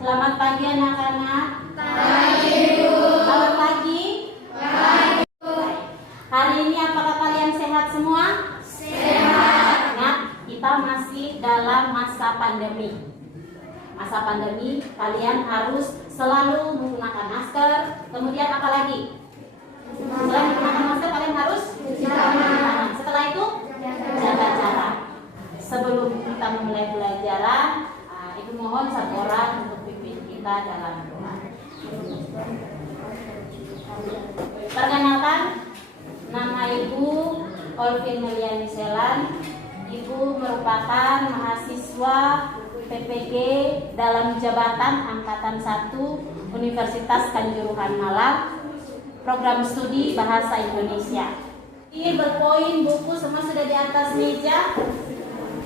Selamat pagi anak-anak. Pagi, Bu. Selamat pagi. Pagi. Hari ini apakah kalian sehat semua? Sehat. Ingat, kita masih dalam masa pandemi. Masa pandemi, kalian harus selalu menggunakan masker. Kemudian apa lagi? Selain menggunakan masker, kalian harus cuci tangan. Setelah itu, jaga jarak. Sebelum kita memulai pelajaran, Ibu mohon satu orang untuk pimpin kita dalam doa. Perkenalkan, nama Ibu Olvin Meliani Selan. Ibu merupakan mahasiswa PPG dalam jabatan Angkatan 1 Universitas Kanjuruhan Malang, program studi Bahasa Indonesia. Ini berpoin buku semua sudah di atas meja.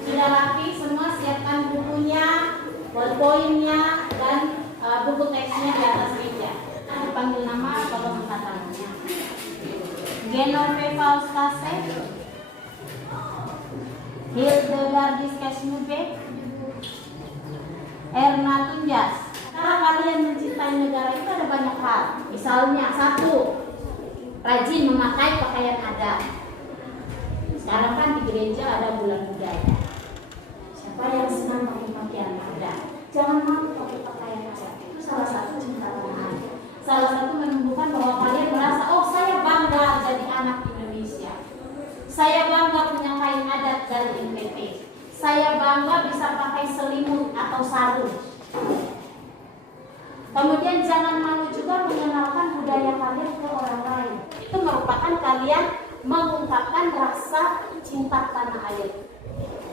Sudah rapi semua, siapkan bukunya, bolpoinnya, dan buku teksnya di atas meja. Dipanggil nama, tolong angkat tangannya. Genove Faustase, Hildegardis Kesmube, Erna Tunjas. Cara kalian mencintai negara itu ada banyak hal. Misalnya, 1, rajin memakai pakaian adat. Sekarang kan di gereja ada bulan budaya. Siapa yang senang pakai pakaian adat? Jangan malu pakai pakaian adat. Itu salah satu cinta tanah air. Salah satu menunjukkan bahwa kalian merasa, oh saya bangga jadi anak Indonesia. Saya bangga punya kain adat dari NTT. Saya bangga bisa pakai selimut atau sarung. Kemudian jangan malu juga mengenalkan budaya kalian ke orang lain. Itu merupakan kalian mengungkapkan rasa cinta tanah air.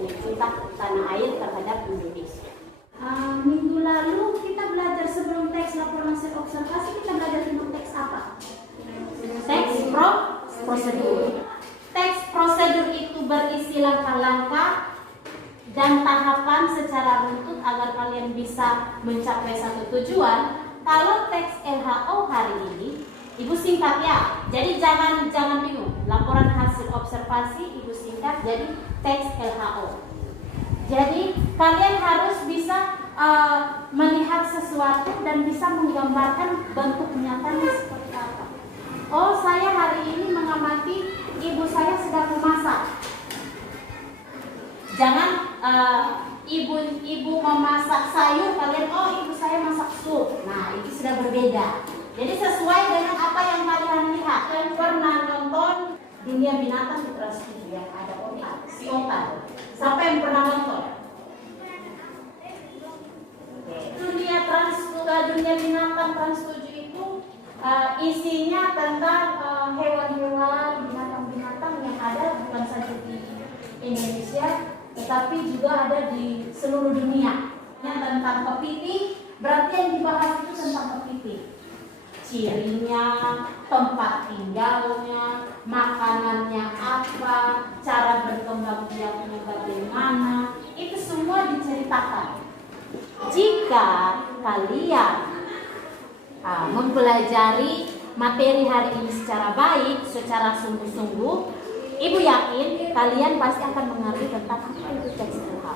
Cinta tanah air terhadap Indonesia. Minggu lalu kita belajar sebelum teks laporan hasil observasi, kita belajar tentang teks apa? Teks prosedur. Teks prosedur itu berisi langkah-langkah dan tahapan secara runtut agar kalian bisa mencapai satu tujuan. Kalau teks LHO hari ini, Ibu singkat ya. Jadi jangan bingung. Laporan hasil observasi Ibu singkat jadi teks LHO. Jadi kalian harus bisa melihat sesuatu dan bisa menggambarkan bentuk nyatanya seperti apa. Oh, saya hari ini mengamati ibu saya sedang memasak. Jangan ibu memasak sayur, kalian oh ibu saya masak sup. Nah, itu sudah berbeda. Jadi sesuai dengan apa yang kalian lihat. Kalian pernah nonton Dunia Binatang di Trans TV yang ada si Otan. Siapa yang pernah nonton? Dunia Binatang Trans 7 itu isinya tentang hewan-hewan, binatang-binatang yang ada bukan saja di Indonesia, tetapi juga ada di seluruh dunia. Yang tentang kepiting, berarti yang dibahas itu tentang kepiting. Cirinya, tempat tinggalnya, makanannya apa, cara berkembang biaknya bagaimana, itu semua diceritakan. Jika kalian mempelajari materi hari ini secara baik, secara sungguh-sungguh, Ibu yakin kalian pasti akan mengerti tentang apa itu teks LHO.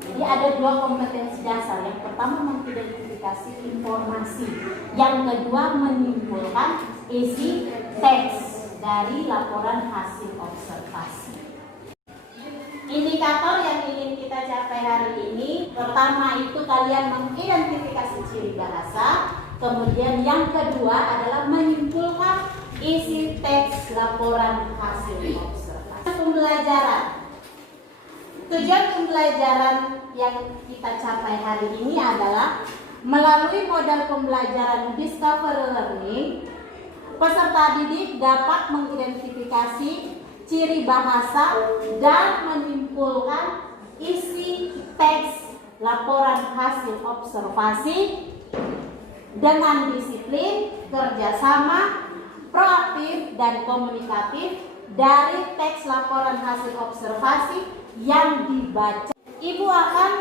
Jadi ada 2 kompetensi dasar. Yang pertama mengidentifikasi informasi, yang kedua menyimpulkan isi teks dari laporan hasil observasi. Indikator yang ingin kita capai hari ini, pertama itu kalian mengidentifikasi ciri bahasa, kemudian yang kedua adalah menyimpulkan isi teks laporan hasil observasi. Pembelajaran. Tujuan pembelajaran yang kita capai hari ini adalah melalui model pembelajaran discovery learning, peserta didik dapat mengidentifikasi ciri bahasa dan menyimpulkan isi teks laporan hasil observasi dengan disiplin, kerjasama, proaktif, dan komunikatif dari teks laporan hasil observasi yang dibaca. Ibu akan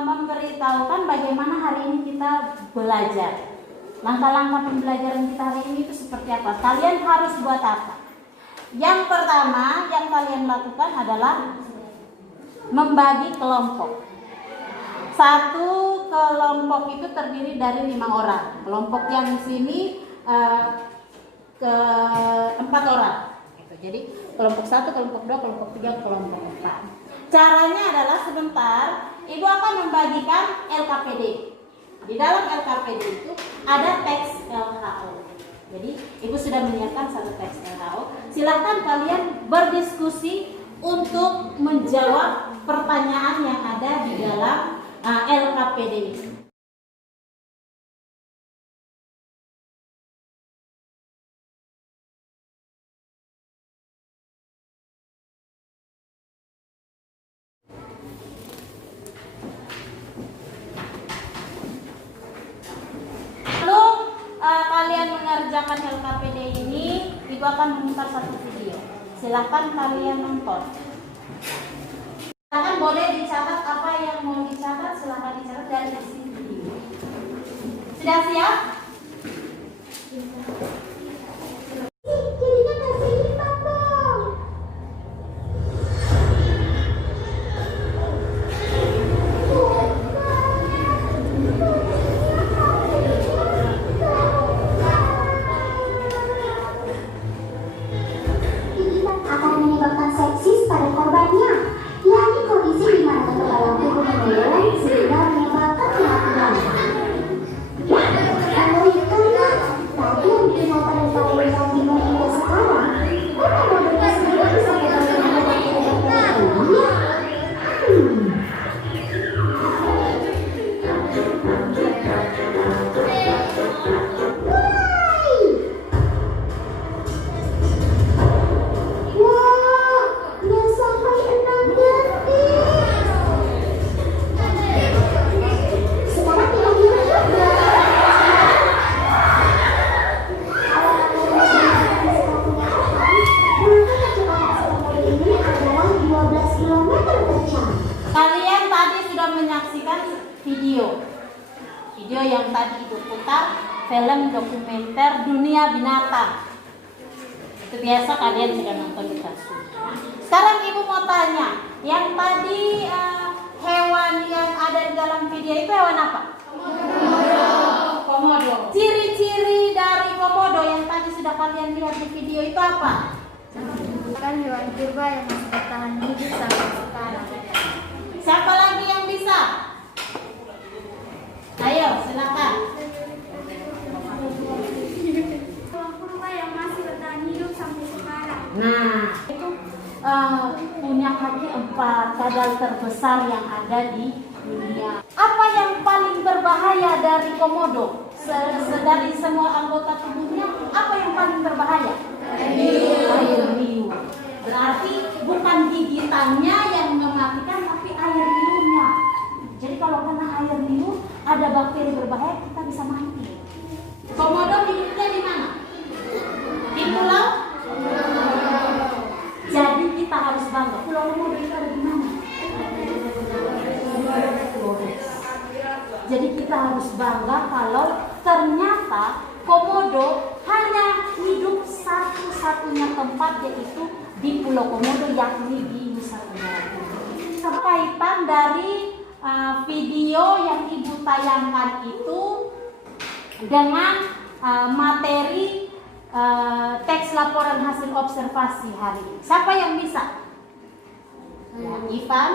memberitahukan bagaimana hari ini kita belajar. Langkah-langkah pembelajaran kita hari ini itu seperti apa? Kalian harus buat apa? Yang pertama yang kalian lakukan adalah membagi kelompok. Satu kelompok itu terdiri dari 5 orang. Kelompok yang di sini ke 4 orang. Gitu. Jadi kelompok 1, kelompok 2, kelompok 3, kelompok 4. Caranya adalah sebentar, Ibu akan membagikan LKPD. Di dalam LKPD itu ada teks LHO. Jadi Ibu sudah menyiapkan satu teks LHO. Silakan kalian berdiskusi untuk menjawab pertanyaan yang ada di dalam LKPD ini. Kalian mengerjakan LKPD ini, Ibu akan memutar satu video. Silakan kalian nonton. Silakan boleh dicatat apa yang mau dicatat, silakan dicatat dari isi video. Sudah siap? Kalian tadi sudah menyaksikan video yang tadi Ibu putar, film dokumenter Dunia Binatang. Itu biasa kalian sudah nonton di Kasur. Sekarang Ibu mau tanya, yang tadi hewan yang ada di dalam video itu hewan apa? Komodo. Ciri-ciri dari komodo yang tadi sudah kalian lihat di video itu apa? Kan hewan purba yang masih bertahan hidup sampai sekarang. Siapa lagi yang bisa? Ayo, silakan. Hewan purba yang masih bertahan hidup sampai sekarang. Nah, itu punya kaki 4, kadal terbesar yang ada di dunia. Apa yang paling berbahaya dari komodo? Dari semua anggota tubuhnya, apa yang paling berbahaya? Air liur. Berarti bukan gigitannya yang mematikan, tapi air liurnya. Jadi kalau kena air liur, ada bakteri berbahaya, kita bisa mati. Komodo hidupnya di mana? Di pulau? Jadi kita harus bangga. Pulau Komodo itu ada di mana? Jadi kita harus bangga kalau ternyata Komodo hanya hidup satu-satunya tempat, yaitu di Pulau Komodo, yakni di Nusa Tenggara Timur. Kaitan dari video yang Ibu tayangkan itu dengan materi teks laporan hasil observasi hari ini. Siapa yang bisa? Ya, Ivan.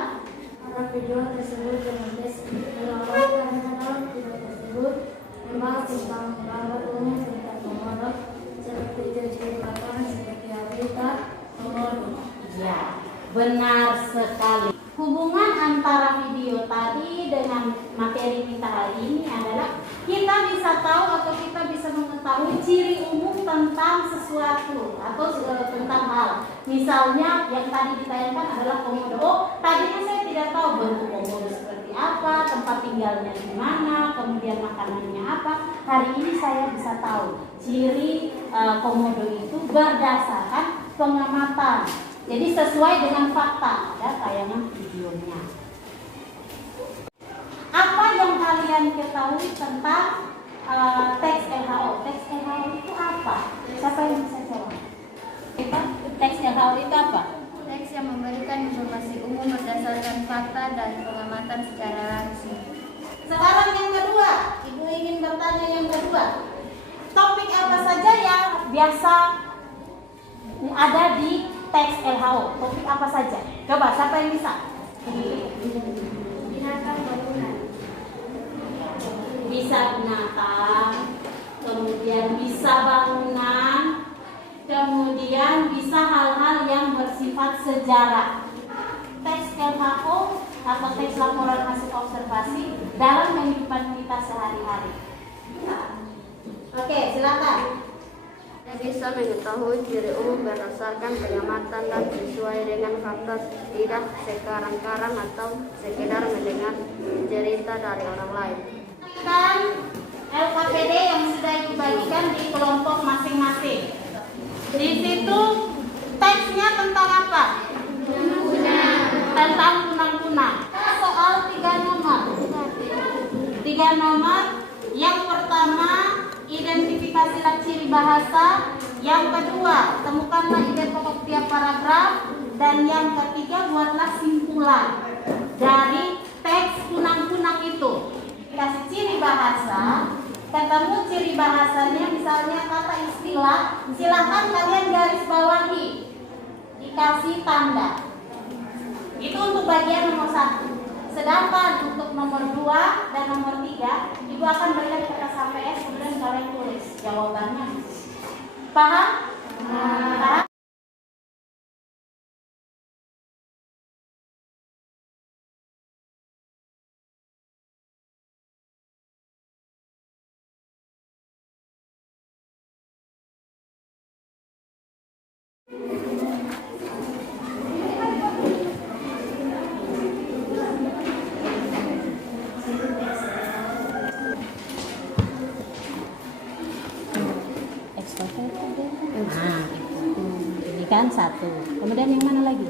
Pada video tersebut mengawarkan hal video tersebut membahas tentang beberapa umum tentang komodo seperti ciri-ciri lapangan seperti habitat komodo. Ya, benar sekali. Hubungan antara video tadi dengan materi kita hari ini adalah kita bisa tahu atau kita bisa mengetahui ciri umum tentang sesuatu atau tentang hal. Misalnya yang tadi ditayangkan adalah komodo. Oh, tadinya saya tidak tahu bentuk komodo seperti apa, tempat tinggalnya di mana, kemudian makanannya apa. Hari ini saya bisa tahu ciri komodo itu berdasarkan pengamatan. Jadi sesuai dengan fakta, ada tayangan videonya. Apa yang kalian ketahui tentang teks LHO? Teks LHO itu apa? Siapa yang bisa jawab? Teks LHO itu apa? Teks yang memberikan informasi umum berdasarkan fakta dan pengamatan secara langsung. Sekarang yang kedua, Ibu ingin bertanya yang kedua. Topik apa saja yang biasa ada di teks LHO? Topik apa saja? Coba, siapa yang bisa? Binatang bangunan. Bisa binatang, kemudian bisa bangunan, kemudian bisa hal-hal yang bersifat sejarah. Teks LHO atau teks laporan hasil observasi dalam kehidupan kita sehari-hari. Oke, silakan. Kita bisa mengetahui ciri umum berdasarkan pengamatan dan sesuai dengan fakta, tidak sekarang-karang atau sekedar mendengar cerita dari orang lain. Kan LKPD yang sudah dibagikan di kelompok masing-masing. Di situ teksnya tentang apa? Tentang kunang-kunang. Soal 3 nomor. 3 nomor. Yang pertama, identifikasilah ciri bahasa. Yang kedua, temukanlah ide pokok tiap paragraf. Dan yang ketiga, buatlah simpulan dari teks kunang-kunang itu. Kasih ciri bahasa, ketemu ciri bahasanya, misalnya kata istilah, silahkan kalian garis bawahi, dikasih tanda. Itu untuk bagian nomor 1. Sedangkan untuk nomor 2 dan nomor 3, Ibu akan berikan kertas HPS, kemudian kalian tulis jawabannya. Paham? Paham? Nah, ini kan 1. Kemudian yang mana lagi?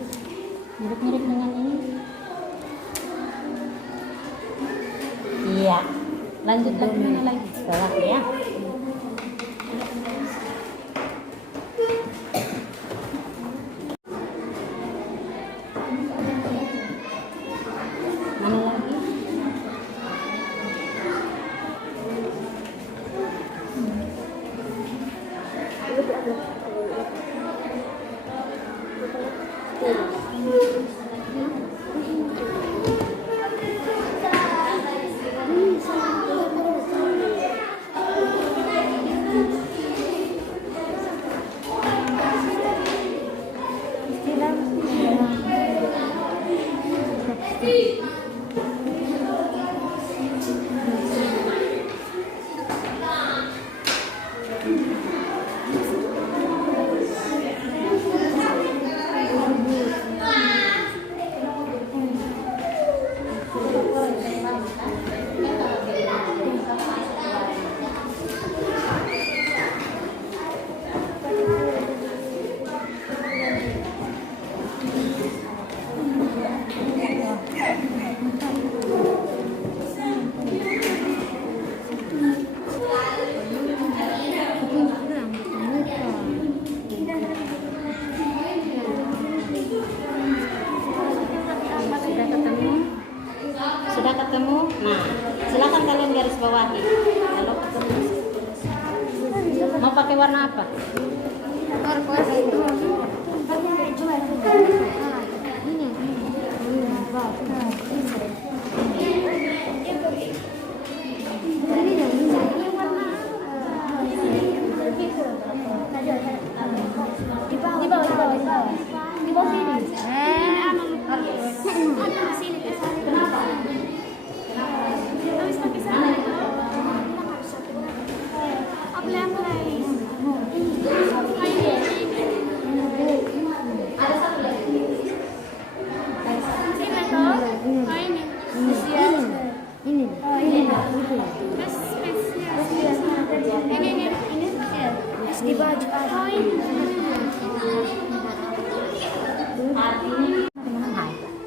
Mirip-mirip dengan ini. Iya. Lanjut lagi, mana lagi? Setelah ya. Mana lagi? Sudah ketemu? Nah, silakan kalian garis bawahi. Kalau ketemu, mau pakai warna apa?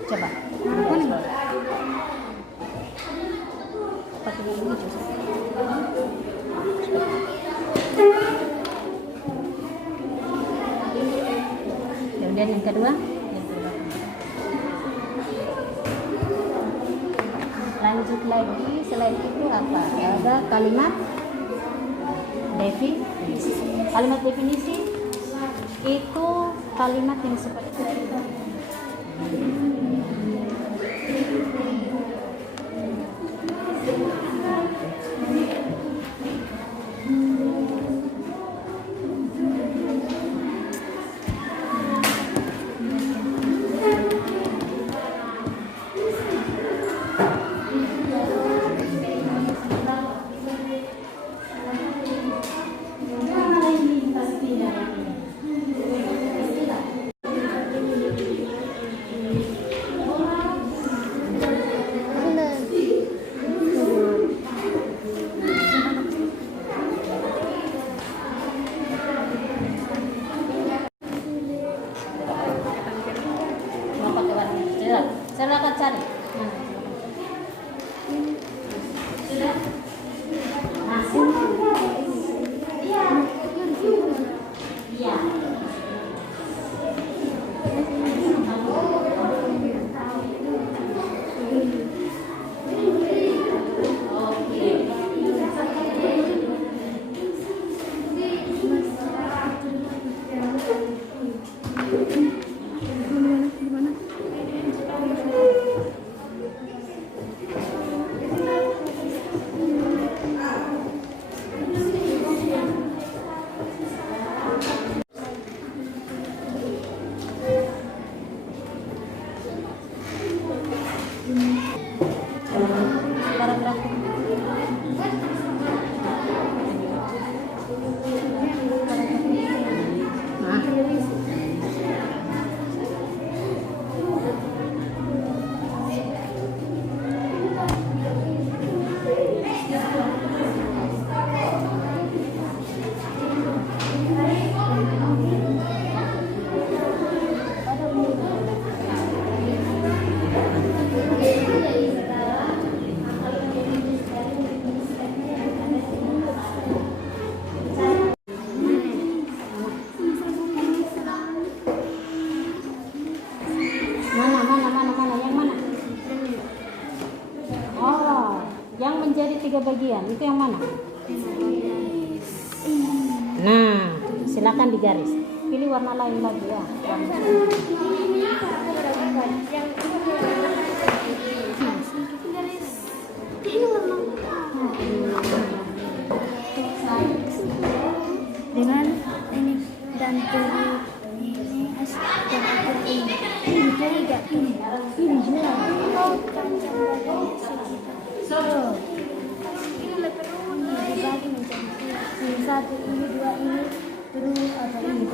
Coba. Pakai ini kemudian yang kedua, lanjut lagi. Selain itu apa? Ada kalimat kalimat definisi itu kalimat yang seperti itu. Mau pakai warna? Silakan cari. Sudah? Nah, iya. Iya. Paragraf. Mana? Yang mana? Oh, yang menjadi 3 bagian itu yang mana? Nah, silakan digaris. Pilih warna lain lagi ya. Dengan ini dan turut ini ini jelas. Dibagi menjadi ini 1, ini 2, ini terus atau ini.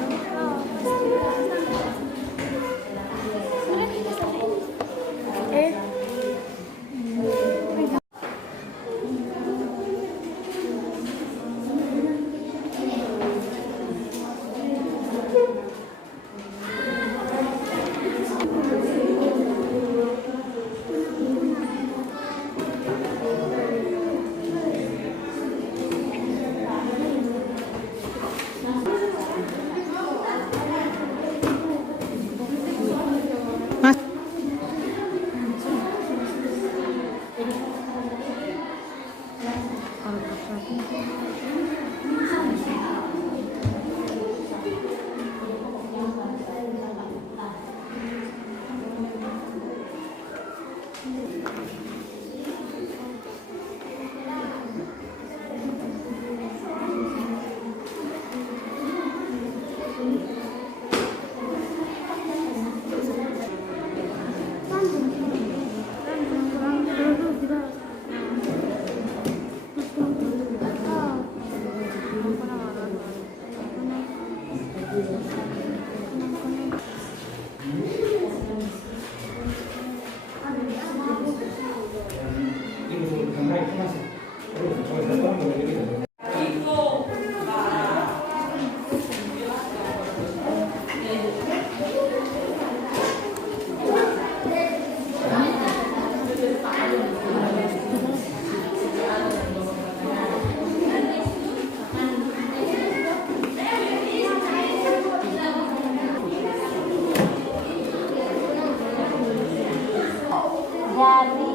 Dari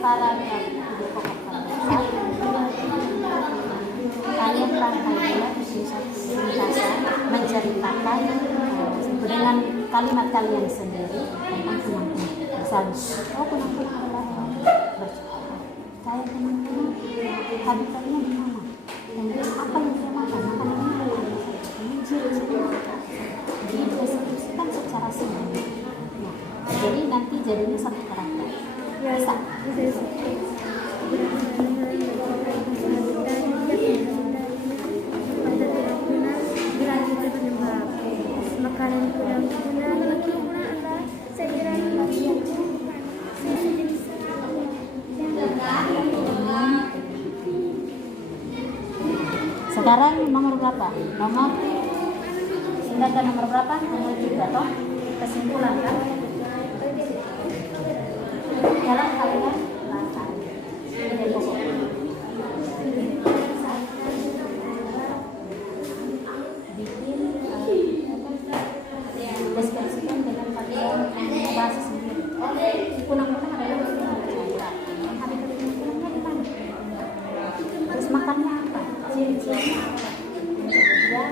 paragraf ide pokok kalian rangkaian ringkasan menceritakan dengan kalimat kalian sendiri tentang kunang-kunang. Misalnya, kunang-kunang adalah kayak kunang-kunang habitatnya di mana? Dan apa yang dia makan? Makanan ini ciri-ciri dideskripsikan secara singkat. Nah, jadi nanti jadinya satu karakter. Bisa. Makanan kunang-kunang adalah sayuran Sekarang nomor berapa? Tindakan nomor berapa? Nomor 3 toh? Kesimpulan kan? Dalam kalian rangkai ide pokok. Bikin deskripsikan dengan kalian bahasa sendiri. Kunang-kunang adalah cairan. Habitat kunang-kunangnya di mana? Terus makannya apa? Ciri-cirinya apa? Kemudian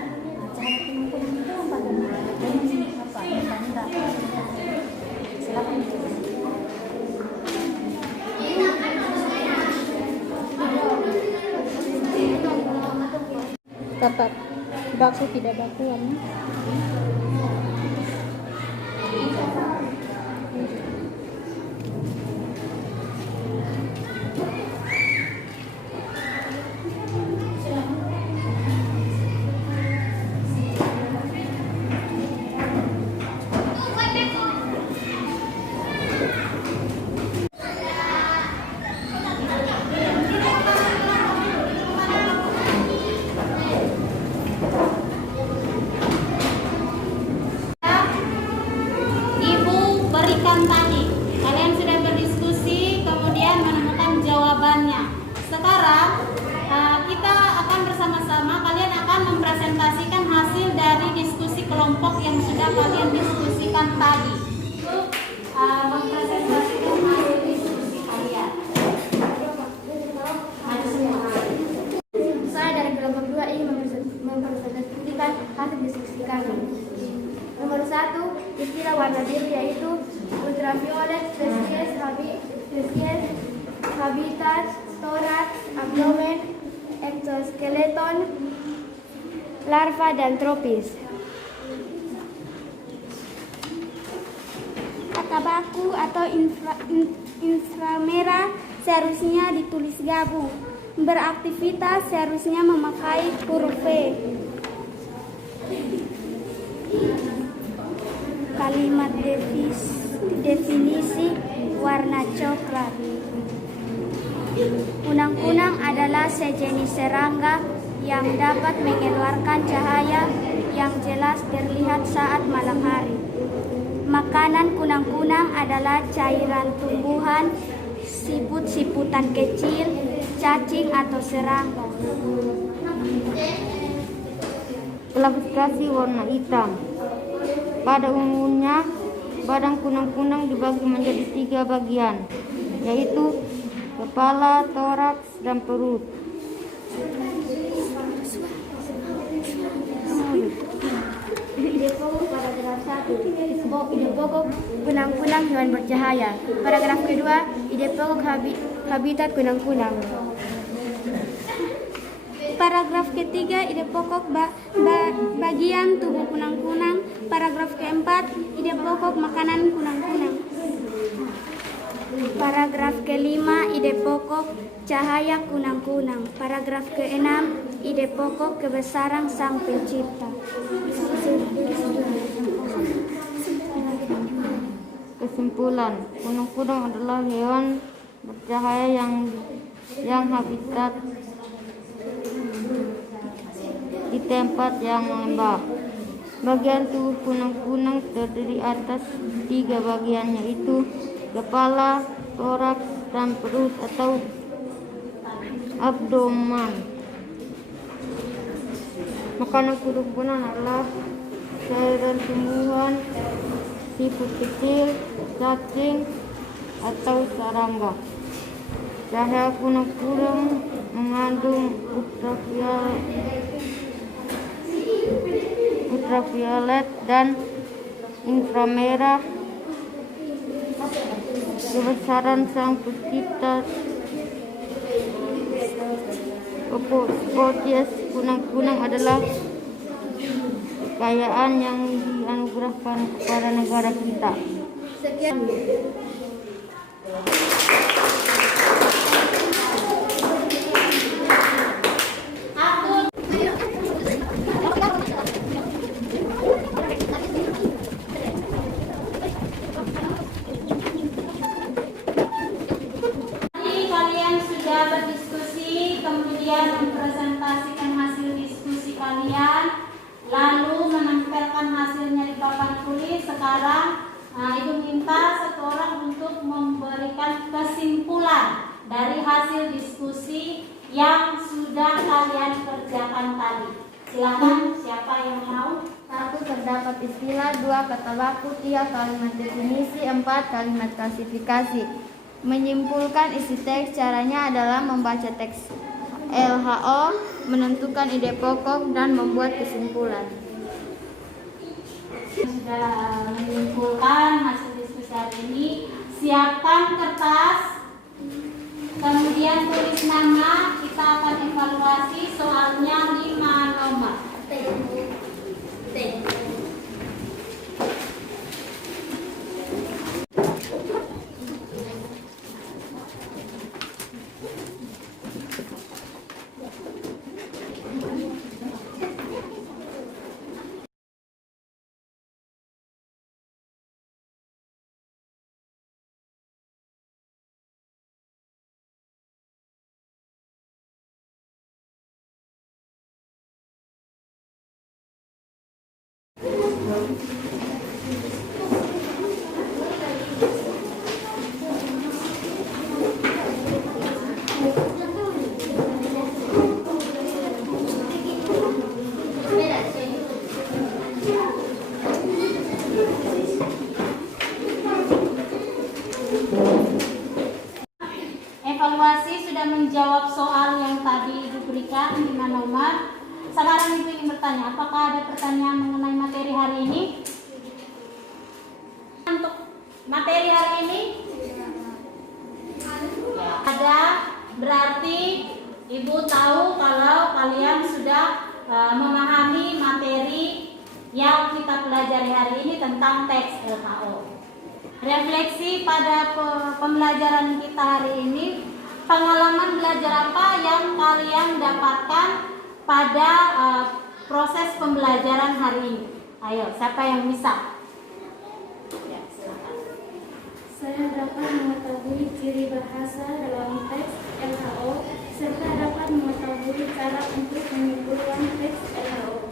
cahaya kunang-kunang itu bagaimana? Dan apa? Tanda. Silakan dicoba. Dapat bakso tidak bakuannya. Tadi kalian sudah berdiskusi kemudian menemukan jawabannya. Sekarang kita akan bersama-sama, kalian akan mempresentasikan hasil dari diskusi kelompok yang sudah kalian diskusikan tadi. Mempresentasikan hasil diskusi kalian. Saya dari kelompok 2 ingin mempresentasikan hasil diskusi kami. Nomor 1, istilah warna biru yaitu ultraviolet, spesies, habitat, thorax, abdomen, exoskeleton, larva, dan tropis. Kata baku atau inframerah seharusnya ditulis gabung. Beraktivitas seharusnya memakai huruf V. Kalimat definisi warna coklat. Kunang-kunang adalah sejenis serangga yang dapat mengeluarkan cahaya yang jelas terlihat saat malam hari. Makanan kunang-kunang adalah cairan tumbuhan, siput-siputan kecil, cacing atau serangga. Klasifikasi warna hitam. Pada umumnya, badan kunang-kunang dibagi menjadi 3 bagian, yaitu kepala, toraks, dan perut. Ide pokok paragraf 1. Ide pokok kunang-kunang hewan bercahaya. Paragraf kedua, ide pokok habitat kunang-kunang. Paragraf ketiga, ide pokok bagian tubuh kunang-kunang. Paragraf keempat, ide pokok makanan kunang-kunang. Paragraf kelima, ide pokok cahaya kunang-kunang. Paragraf keenam, ide pokok kebesaran Sang Pencipta. Kesimpulan, kunang-kunang adalah hewan bercahaya yang habitat di tempat yang lembab. Bagian tubuh kunang-kunang terdiri atas 3 bagian, yaitu kepala, toraks, dan perut atau abdomen. Makanan kunang-kunang adalah cairan tumbuhan, siput kecil, cacing, atau serangga. Cahaya kuning mengandung ultraviolet dan inframerah. Kebesaran Sang Pencipta spesies kunang-kunang adalah kekayaan yang dianugerahkan kepada negara kita. Sekian. Kalian sudah berdiskusi, kemudian mempresentasikan hasil diskusi kalian, lalu menempelkan hasilnya di papan tulis. Sekarang Ibu minta satu orang untuk memberikan kesimpulan dari hasil diskusi yang sudah kalian kerjakan tadi. Silakan, siapa yang mau? 1. Terdapat istilah. 2. Kata baku. 3. Kalimat definisi. 4. Kalimat klasifikasi. Menyimpulkan isi teks. Caranya adalah membaca teks LHO, menentukan ide pokok, dan membuat kesimpulan. Sudah menyimpulkan hasil diskusi hari ini, siapkan kertas, kemudian tulis nama. Kita akan evaluasi soalnya 5 nomor. Evaluasi sudah menjawab soal yang tadi diberikan 5 nomor. Sekarang Ibu ingin bertanya, apakah ada pertanyaan mengenai materi hari ini? Untuk materi hari ini? Ya, ada, berarti Ibu tahu kalau kalian sudah memahami materi yang kita pelajari hari ini tentang teks LHO. Refleksi pada pembelajaran kita hari ini, pengalaman belajar apa yang kalian dapatkan pada proses pembelajaran hari ini? Ayo, siapa yang bisa? Ya, silakan. Saya dapat mengetahui ciri bahasa dalam teks LHO serta dapat mengetahui cara untuk menyimpulkan teks LHO.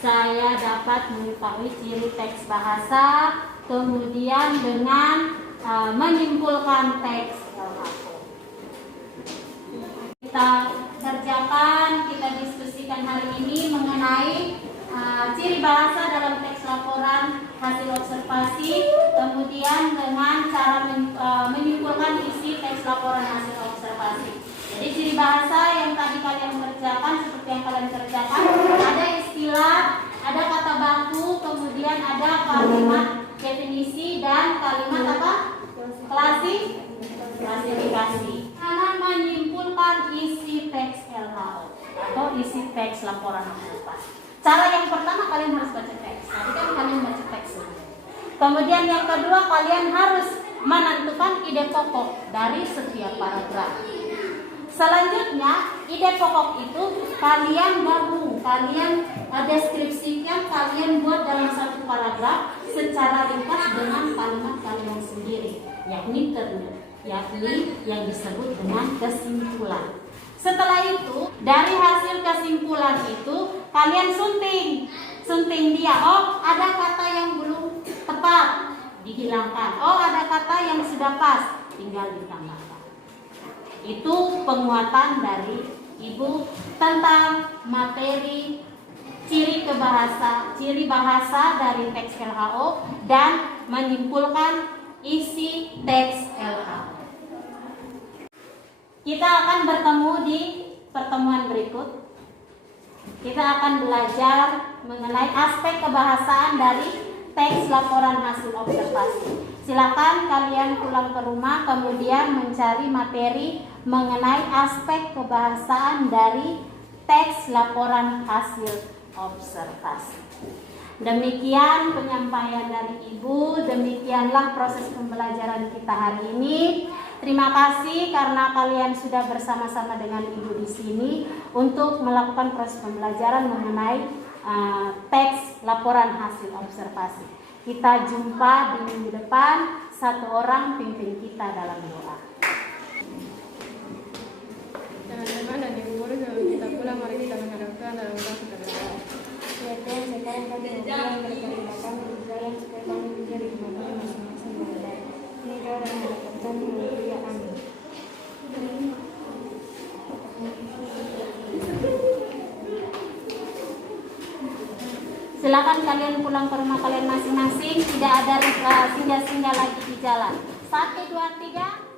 Saya dapat mengetahui ciri teks bahasa, kemudian dengan menyimpulkan teks LHO. Kita kerjakan, kita diskusikan hari ini mengenai ciri bahasa dalam teks laporan hasil observasi, kemudian dengan cara menyimpulkan isi teks laporan hasil observasi. Jadi ciri bahasa yang tadi kalian kerjakan, seperti yang kalian kerjakan, ada istilah, ada kata baku, kemudian ada kalimat definisi dan kalimat apa? Klasifikasi. Karena menyimpulkan isi teks LHO atau isi teks laporan observasi. Cara yang pertama kalian harus baca teks. Tadi kan kalian baca teks. Kemudian yang kedua kalian harus menentukan ide pokok dari setiap paragraf. Selanjutnya, ide pokok itu kalian gabung, kalian deskripsikan, kalian buat dalam satu paragraf secara ringkas dengan kalimat kalian sendiri, yakni yang disebut dengan kesimpulan. Setelah itu, dari hasil kesimpulan itu kalian sunting dia. Oh, ada kata yang belum tepat, dihilangkan. Oh, ada kata yang sudah pas, tinggal ditambahkan. Itu penguatan dari Ibu tentang materi ciri bahasa dari teks LHO dan menyimpulkan isi teks LHO. Kita akan bertemu di pertemuan berikut. Kita akan belajar mengenai aspek kebahasaan dari teks laporan hasil observasi. Silakan kalian pulang ke rumah kemudian mencari materi mengenai aspek kebahasaan dari teks laporan hasil observasi. Demikian penyampaian dari Ibu, demikianlah proses pembelajaran kita hari ini. Terima kasih karena kalian sudah bersama-sama dengan Ibu di sini untuk melakukan proses pembelajaran mengenai teks laporan hasil observasi. Kita jumpa di minggu depan. Satu orang pimpin kita dalam doa. Teman-teman dan ibu guru sebelum kita pulang, mari kita mengharapkan dalam doa kita berdoa. Ya Tuhan, sekarang kami pulang berterima kami jalan supaya kami bisa dimana masing-masing berada. Ini doa dan harapan kami, haleluya, amin. Silakan kalian pulang ke rumah kalian masing-masing. Tidak ada singgah-singgah lagi di jalan. 1, 2, 3.